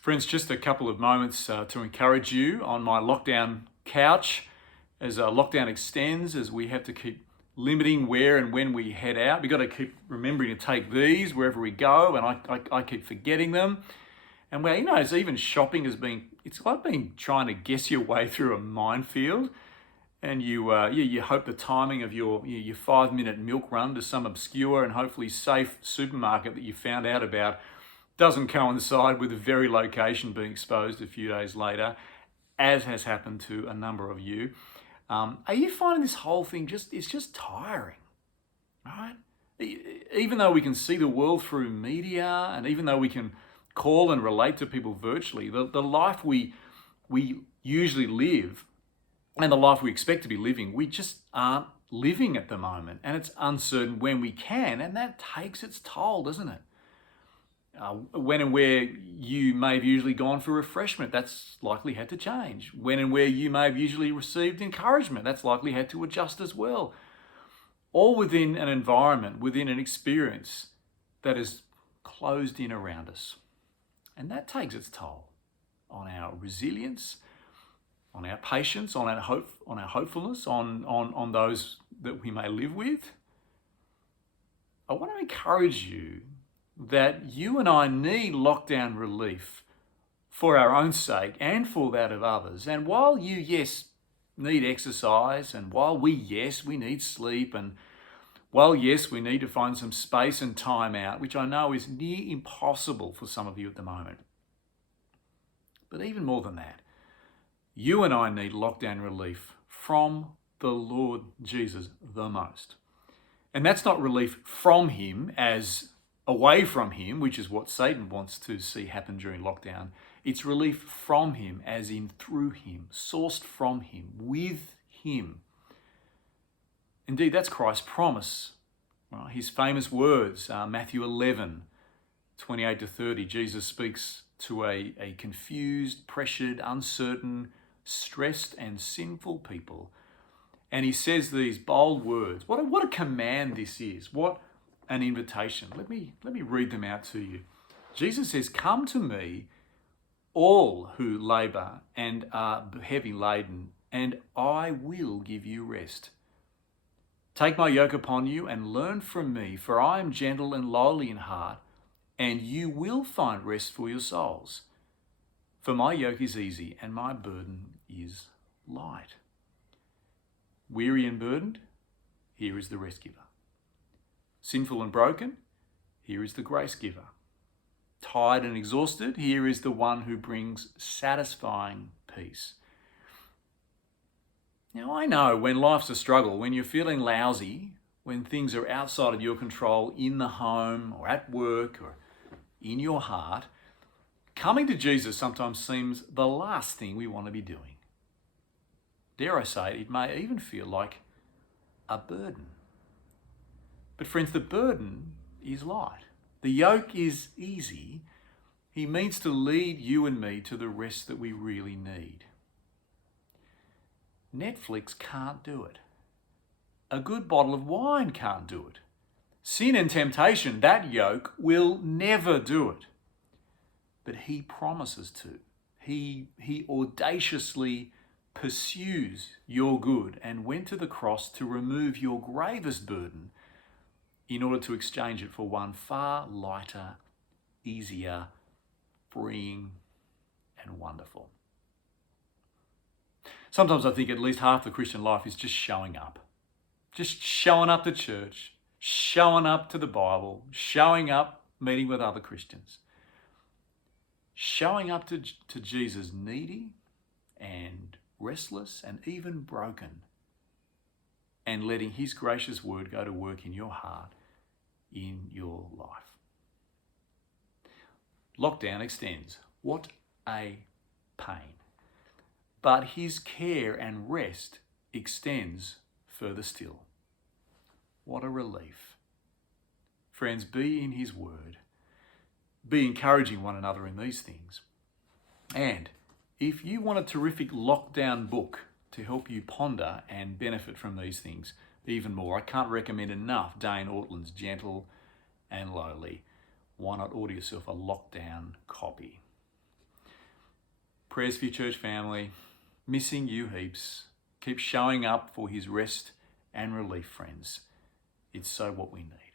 Friends, just a couple of moments to encourage you on my lockdown couch as lockdown extends, as we have to keep limiting where and when we head out. We've got to keep remembering to take these wherever we go, and I keep forgetting them. And well, it's even shopping it's like being trying to guess your way through a minefield. And you hope the timing of your 5-minute milk run to some obscure and hopefully safe supermarket that you found out about doesn't coincide with the very location being exposed a few days later, as has happened to a number of you. Are you finding this whole thing it's just tiring, right? Even though we can see the world through media, and even though we can call and relate to people virtually, the life we usually live and the life we expect to be living, we just aren't living at the moment, and it's uncertain when we can, and that takes its toll, doesn't it? When and where you may have usually gone for refreshment, that's likely had to change. When and where you may have usually received encouragement, that's likely had to adjust as well. All within an environment, within an experience that is closed in around us. And that takes its toll on our resilience, on our patience, on our hopefulness, on those that we may live with. I want to encourage you that you and I need lockdown relief for our own sake and for that of others. And while you, yes, need exercise, and while we need sleep, and while, yes, we need to find some space and time out, which I know is near impossible for some of you at the moment. But even more than that, you and I need lockdown relief from the Lord Jesus the most. And that's not relief from him as away from him, which is what Satan wants to see happen during lockdown. It's relief from him, as in through him, sourced from him, with him. Indeed, that's Christ's promise. Right? His famous words, Matthew 11, 28 to 30, Jesus speaks to a confused, pressured, uncertain, stressed and sinful people. And he says these bold words. What a command this is. What an invitation. Let me read them out to you. Jesus says, "Come to me, all who labour and are heavy laden, and I will give you rest. Take my yoke upon you and learn from me, for I am gentle and lowly in heart, and you will find rest for your souls. For my yoke is easy and my burden is light." Weary and burdened, here is the rest giver. Sinful and broken, here is the grace giver. Tired and exhausted, here is the one who brings satisfying peace. Now, I know when life's a struggle, when you're feeling lousy, when things are outside of your control in the home or at work or in your heart, coming to Jesus sometimes seems the last thing we want to be doing. Dare I say, it may even feel like a burden. But friends, the burden is light. The yoke is easy. He means to lead you and me to the rest that we really need. Netflix can't do it. A good bottle of wine can't do it. Sin and temptation, that yoke, will never do it. But he promises to. He audaciously pursues your good and went to the cross to remove your gravest burden in order to exchange it for one far lighter, easier, freeing, and wonderful. Sometimes I think at least half the Christian life is just showing up. Just showing up to church, showing up to the Bible, showing up meeting with other Christians. Showing up to Jesus needy and restless and even broken, and letting his gracious word go to work in your heart, in your life. Lockdown extends. What a pain. But his care and rest extends further still. What a relief. Friends, be in his word. Be encouraging one another in these things. And if you want a terrific lockdown book to help you ponder and benefit from these things even more, I can't recommend enough Dane Ortland's Gentle and Lowly. Why not order yourself a lockdown copy? prayers for your church family. Missing you heaps. Keep showing up for his rest and relief, friends. It's so what we need.